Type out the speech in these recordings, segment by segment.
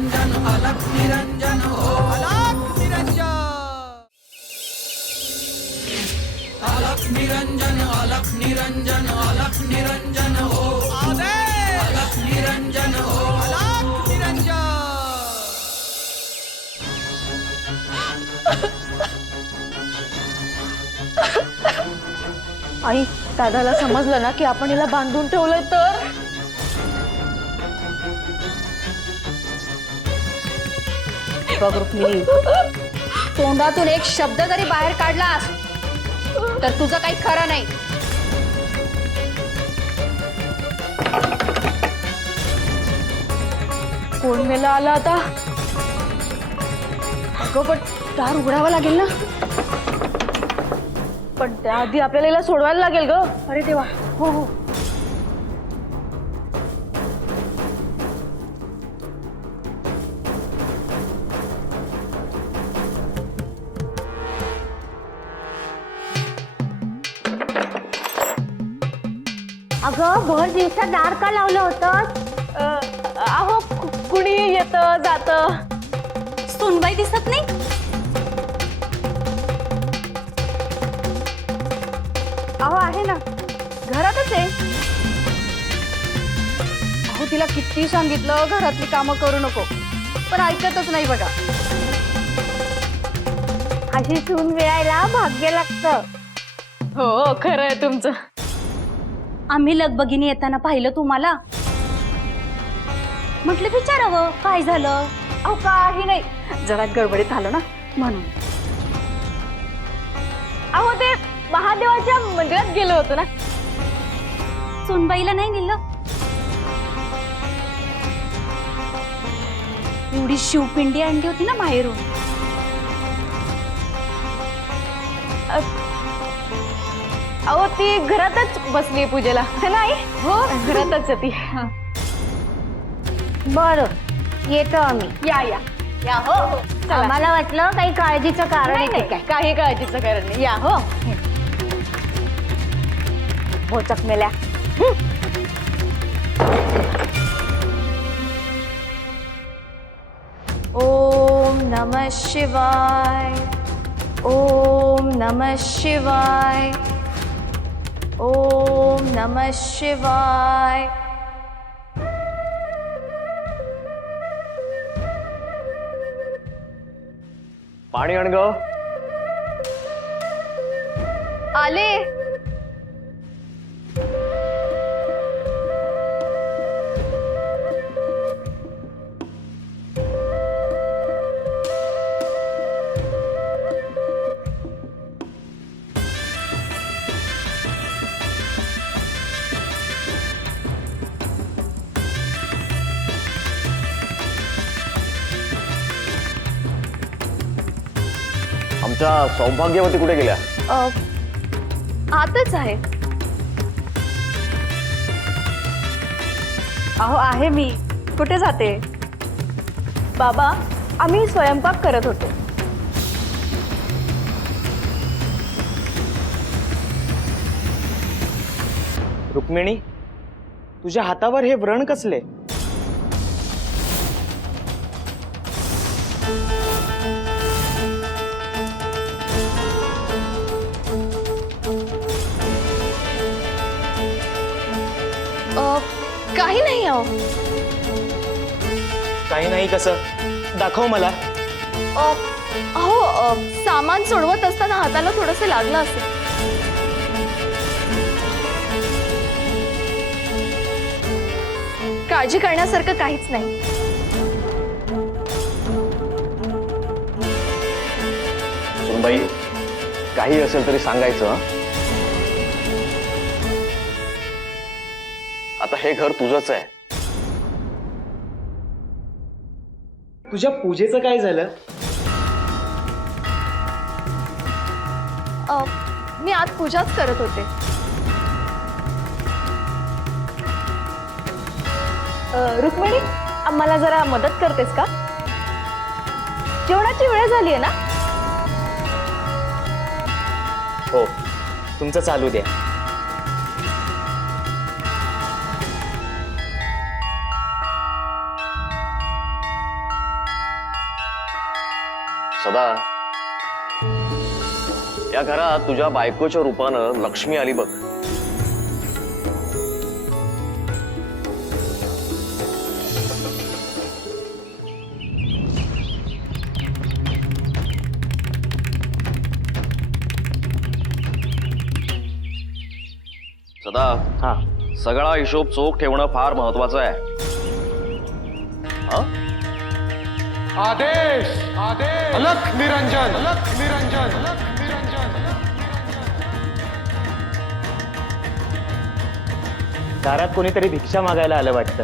निरंजन अलख निरंजन हो अलख निरंजन अलख निरंजन अलख निरंजन अलख निरंजन हो आदेश अलख निरंजन हो अलख निरंजन। आई दादाला समजलं ना की आपण हिला बांधून ठेवलंय तर बघ रुक्मिणी, तोंडातून एक शब्द जरी बाहेर काढलास तर तुझं काही खरं नाही। कोण मेला आला आता? अगं पण दार उघडावा लागेल ना, पण त्याआधी आपल्याला हिला सोडवायला लागेल ग। अरे देवा, हो हो। अगं भर दिवसात दार का लावलं होतं? अहो कुणी येतं जातं। सुनबाई दिसत नाही? अहो आहे ना, घरातच आहे। अहो तिला किती सांगितलं घरातली कामं करू नको, पण ऐकतच नाही बघा। अशी सून मिळायला भाग्य लागतं। हो खरं आहे तुमचं। आम्ही लगबगीने येताना पाहिलं तुम्हाला, म्हटलं विचारावं काय झालं। अहो काही नाही, जरा गडबडीत आलं ना म्हणून। अहो ते महादेवाच्या मंदिरात गेलो होतो ना। सुनबाईला नाही नेलं? एवढी शिवपिंडी आणली होती ना बाहेरून। अहो ती घरातच बसली पूजेला नाही? हो घरातच आहे ती। बरं येतो आम्ही। या या या हो हो चला। आम्हाला वाटलं काही काळजीचं कारण नाही आहे नाही, काय। काही काळजीचं कारण नाही, या हो। भोचक मेल्या। ओम नमः शिवाय ओम नमः शिवाय ओम नमः शिवाय। पाणी आण ग। आले। आमच्या सौभाग्यवती कुठे गेल्या? आतच आहे। अहो आहे मी, कुठे जाते? बाबा आम्ही स्वयंपाक करत होतो। रुक्मिणी, तुझ्या हातावर हे व्रण कसले? काही नाही अहो। काही नाही कसं? दाखव मला। अहो सामान सोडवत असताना हाताला थोडंसं लागलं असेल। काळजी करण्यासारखं काहीच नाही। सुनबाई, काही असेल तरी सांगायचं हं? आता हे घर तुझंच आहे। तुझ्या पूजेचं काय झालं? मी आज पूजाच करत होते। रुक्मिणी आम्हाला जरा मदत करतेस का? जेवणाची वेळ झाली आहे ना? हो, तुमचं चालू द्या। सदा, या घरात तुझ्या बायकोच्या रूपानं लक्ष्मी आली बघ. सदा, हा. सगळा हिशोब चोख ठेवणं फार महत्वाचं आहे. हा? आदेश आदेश अलख निरंजन अलख निरंजन अलख निरंजन. दारात कोणीतरी भिक्षा मागायला आलं वाटतं.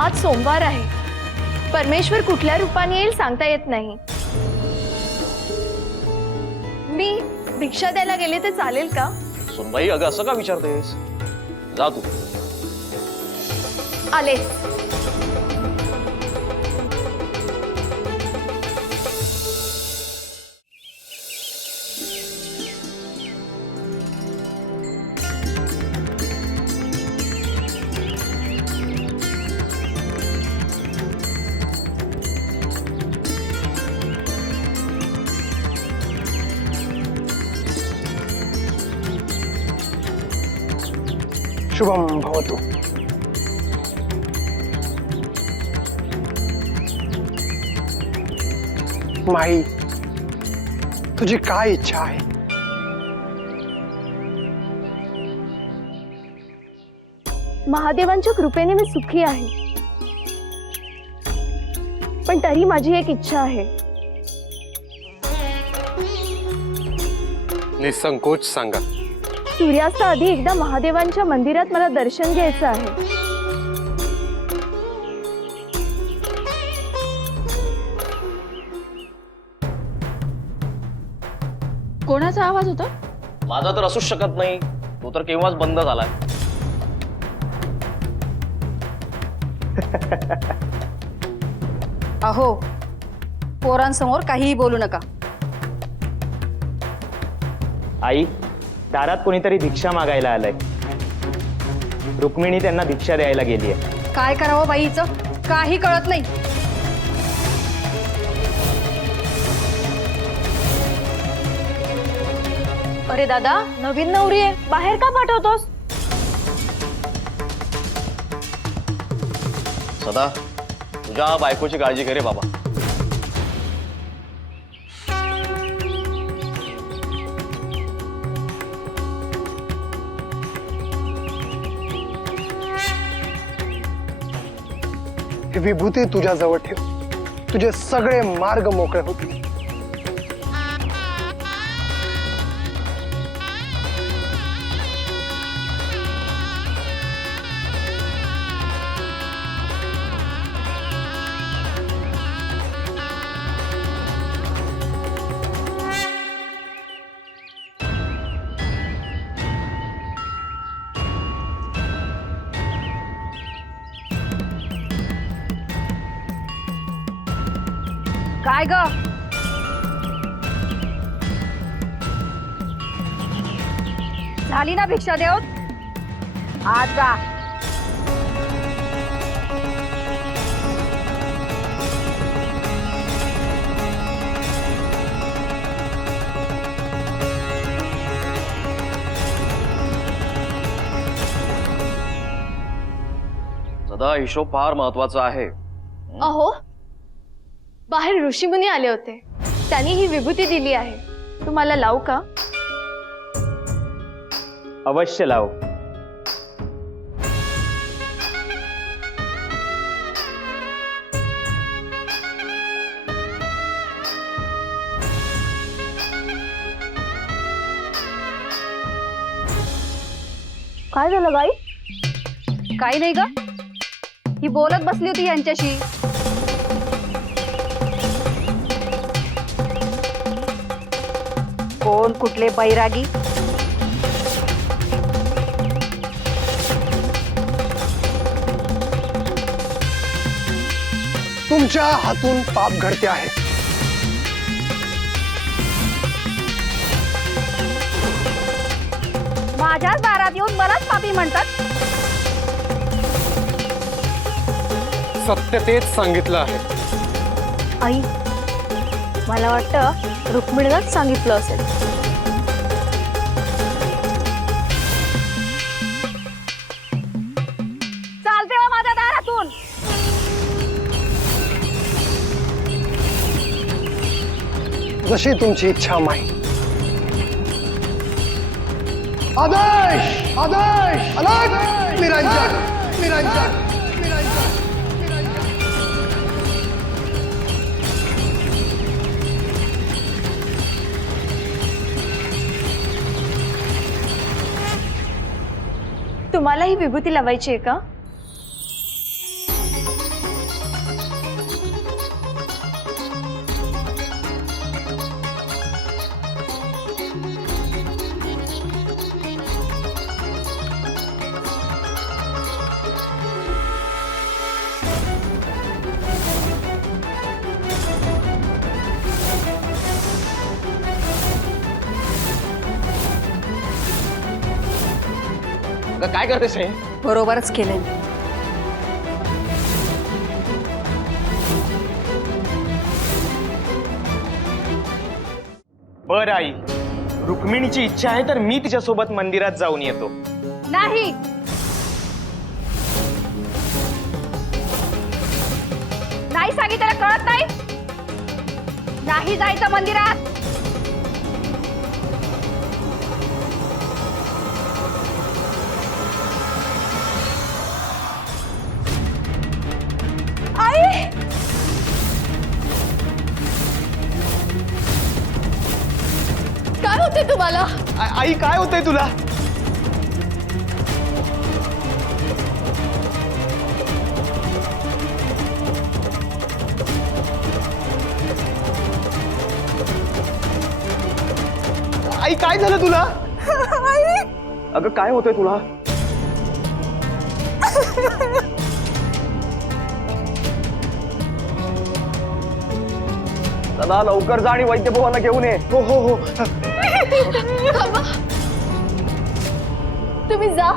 आज सोमवार आहे. परमेश्वर कुठल्या रूपाने येईल सांगता येत नाही. मी भिक्षा द्यायला गेले तर चालेल का? सुनबाई, अगं असं का विचारतेस? जा तू. आले. शुभम भवतु. माई, तुझी काय इच्छा आहे? महादेवांच्या कृपेने मी सुखी आहे, पण तरी माझी एक इच्छा आहे. निसंकोच सांगा. सूर्यास्ताआधी एकदा महादेवांच्या मंदिरात मला दर्शन घ्यायचं आहे. कोणाचा आवाज होता? माझा तर असूच शकत नाही, तो तर केव्हाच बंद झालाय. अहो, पोरांसमोर काहीही बोलू नका. आई, दारात कोणीतरी भिक्षा मागायला आलंय. रुक्मिणी त्यांना भिक्षा द्यायला गेली आहे. काय करावं बाईचं काही कळत नाही. अरे दादा, नवीन नवरी आहे, बाहेर का पाठवतोस? सदा, तुझ्या बायकोची काळजी घे रे बाबा. ही विभूती तुझ्या जवळ ठेव. तुझे सगळे मार्ग मोकळे होतील. काय ग? झाली ना भिक्षा देऊन? आज जा. सदा, हिशोब फार महत्वाचा आहे. अहो, बाहेर ऋषीमुनी आले होते, त्यांनी ही विभूती दिली आहे. तुम्हाला लावू का? अवश्य लाव. काय झालं बाई? काही नाही ग, ही बोलत बसली होती यांच्याशी. कोण कुठले बैरागी? तुमच्या हातून पाप घडते आहे. माझ्याच दारात येऊन मलाच पापी म्हणतात. सत्य तेच सांगितलं आहे. आई, मला वाटतं रुक्मिणीलाच सांगितलं असेल. चालते हो माझ्या दारातून. जशी तुमची इच्छा माई. आदेश आदेश अलग निरंजन निरंजन निरंजन. तुम्हाला ही विभूती लावायची आहे का? अगं, काय करतेस हे? बरोबरच केलंय. बर आई, रुक्मिणीची इच्छा आहे तर मी तिच्यासोबत मंदिरात जाऊन येतो. नाही, नाही सांगितलं कळत नाही. नाही जायचं मंदिरात. आई, काय होते तुम्हाला? आई, काय होतंय तुला? आई, काय झालं तुला? अगं, काय होतंय तुला? दादा, लवकर जा आणि वैद्यभवाला घेऊन ये. हो हो हो. तुम्ही जा,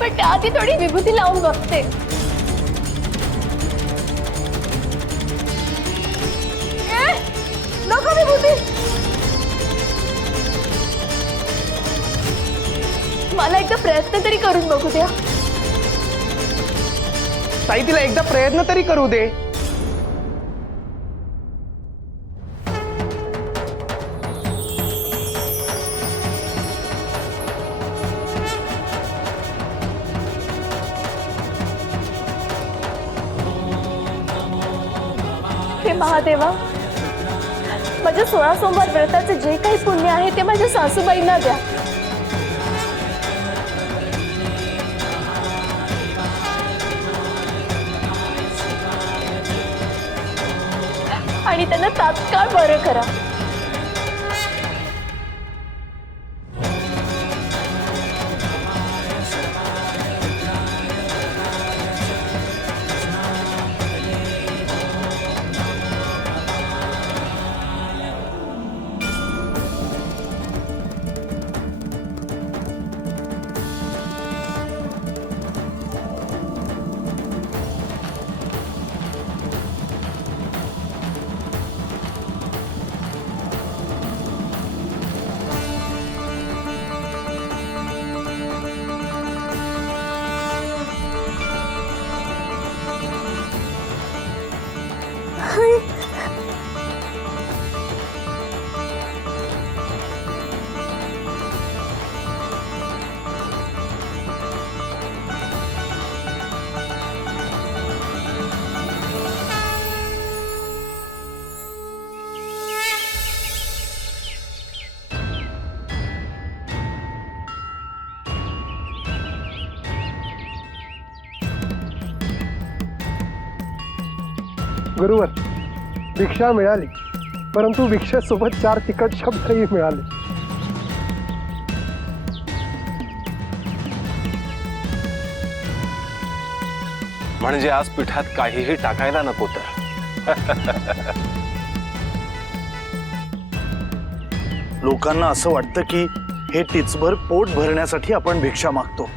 पण त्याआधी थोडी विभूती लावून बघते. नको विभूती. मला एकदा प्रयत्न तरी करून बघू द्या. ताई, तिला एकदा प्रयत्न तरी करू दे. हे महादेवा, माझ्या 16 सोमवार व्रताचे जे काही पुण्य आहे ते माझ्या सासूबाईंना द्या. आणि त्यांना तात्काळ बरं करा. गुरुवर, भिक्षा मिळाली, परंतु भिक्षेसोबत 4 तिखट शब्दही मिळाले. म्हणजे आज पिठात काहीही टाकायला नको तर. लोकांना असं वाटतं की हे टिचभर पोट भरण्यासाठी आपण भिक्षा मागतो.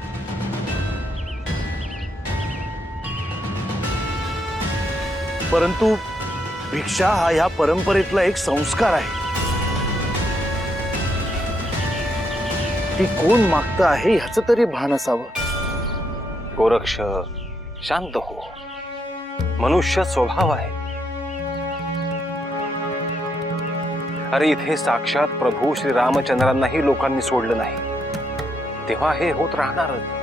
परंतु भिक्षा हा ह्या परंपरेतला एक संस्कार आहे. ती कोण मागतं आहे ह्याचं तरी भान असावं. गोरक्ष, शांत हो. मनुष्य स्वभाव आहे. अरे इथे साक्षात प्रभू श्री रामचंद्रांनाही लोकांनी सोडलं नाही, तेव्हा हे होत राहणारच.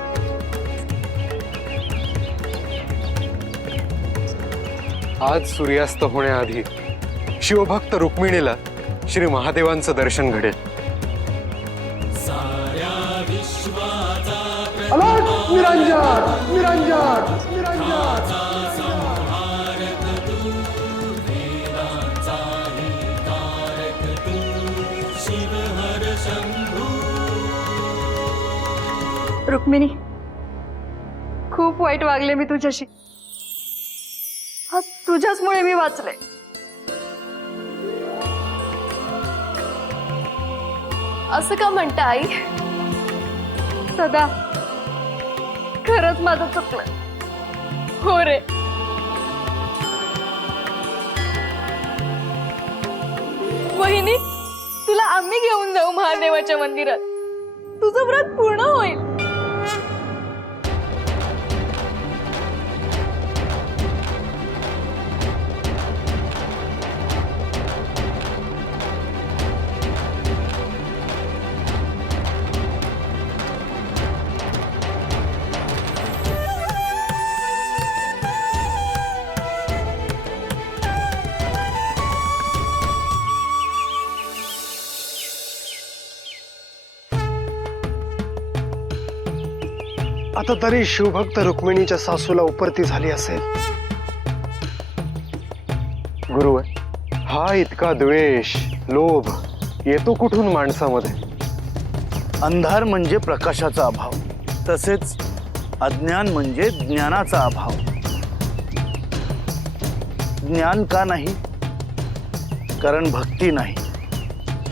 आज सूर्यास्त होण्याआधी शिवभक्त रुक्मिणीला श्री महादेवांचं दर्शन घडेल. अलर्ट निरंजन निरंजन निरंजन. रुक्मिणी, खूप वाईट वागले मी तुझ्याशी. आज तुझ्याचमुळे मी वाचले. असं का म्हणता आई? सदा खरंच माझं चुकलं. हो रे. वहिनी, तुला आम्ही घेऊन जाऊ महादेवाच्या मंदिरात. तुझं व्रत पूर्ण होईल. आता तरी शिवभक्त रुक्मिणीच्या सासूला उपरती झाली असेल. गुरुवर, हा इतका द्वेष, लोभ येतो कुठून माणसामध्ये? अंधार म्हणजे प्रकाशाचा अभाव, तसेच अज्ञान म्हणजे ज्ञानाचा अभाव. ज्ञान का नाही? कारण भक्ती नाही,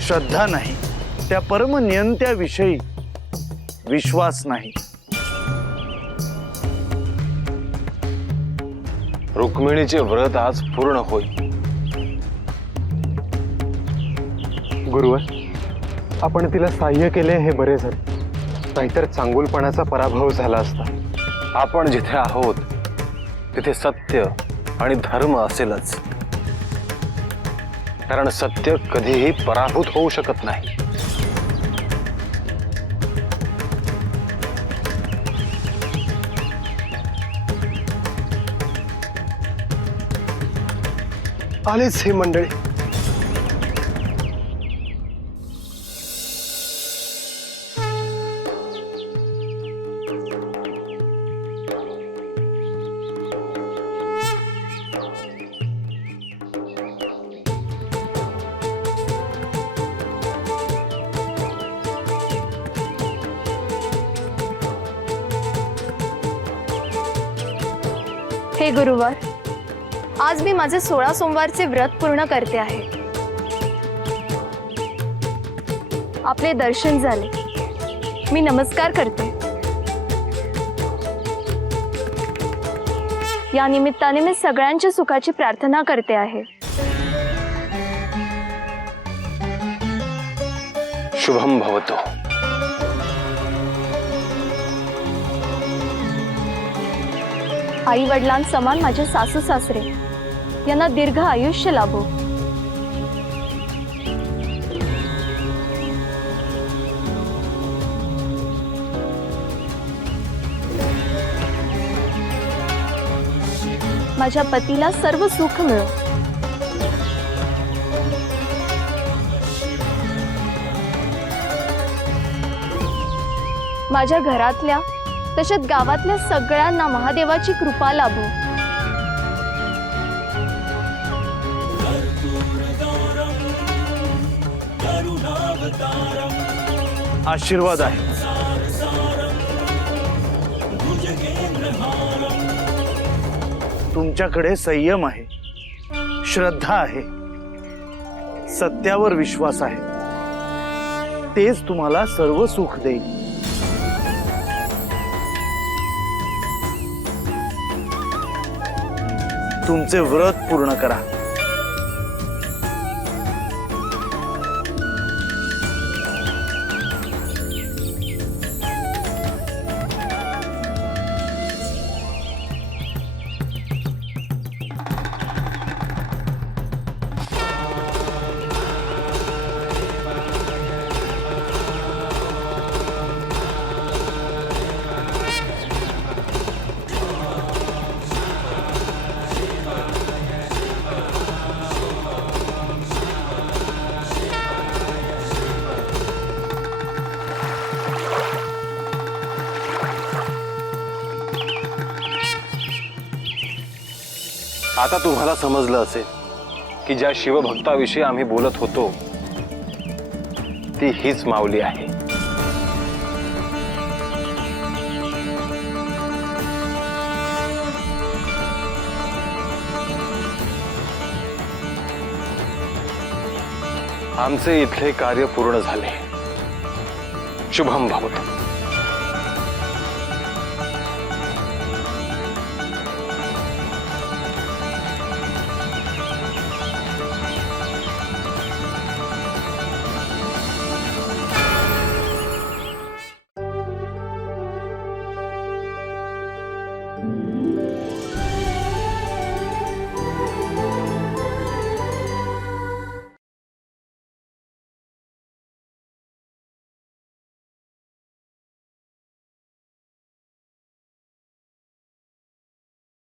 श्रद्धा नाही, त्या परम नियंत्याविषयी विश्वास नाही. रुक्मिणीचे व्रत आज पूर्ण होईल. गुरुवर, आपण तिला सहाय्य केले हे बरे झाले, नाहीतर चांगुलपणाचा पराभव झाला असता. आपण जिथे आहोत तिथे सत्य आणि धर्म असेलच, कारण सत्य कधीही पराभूत होऊ शकत नाही. आलेच हे मंडळी. हे गुरुवार, आज मी माझे 16 सोमवारचे व्रत पूर्ण करते आहे. आपले दर्शन झाले, मी नमस्कार करते. या निमित्ताने मी सगळ्यांच्या सुखाची प्रार्थना करते आहे. शुभम भवतो. आई वडिलांसमान माझे सासू सासरे यांना दीर्घ आयुष्य लाभो. माझ्या पतीला सर्व सुख मिळो. माझ्या घरातल्या तसेच गावातल्या सगळ्यांना महादेवाची कृपा लाभो. आशीर्वाद आहे. तुमच्याकडे संयम आहे, श्रद्धा आहे, सत्यावर विश्वास आहे. तेच तुम्हाला सर्व सुख देईल. तुमचे व्रत पूर्ण करा. आता तुम्हाला समजलं असेल की ज्या शिवभक्ताविषयी आम्ही बोलत होतो ती हीच माऊली आहे. आमचे इथले कार्य पूर्ण झाले. शुभम भवतु.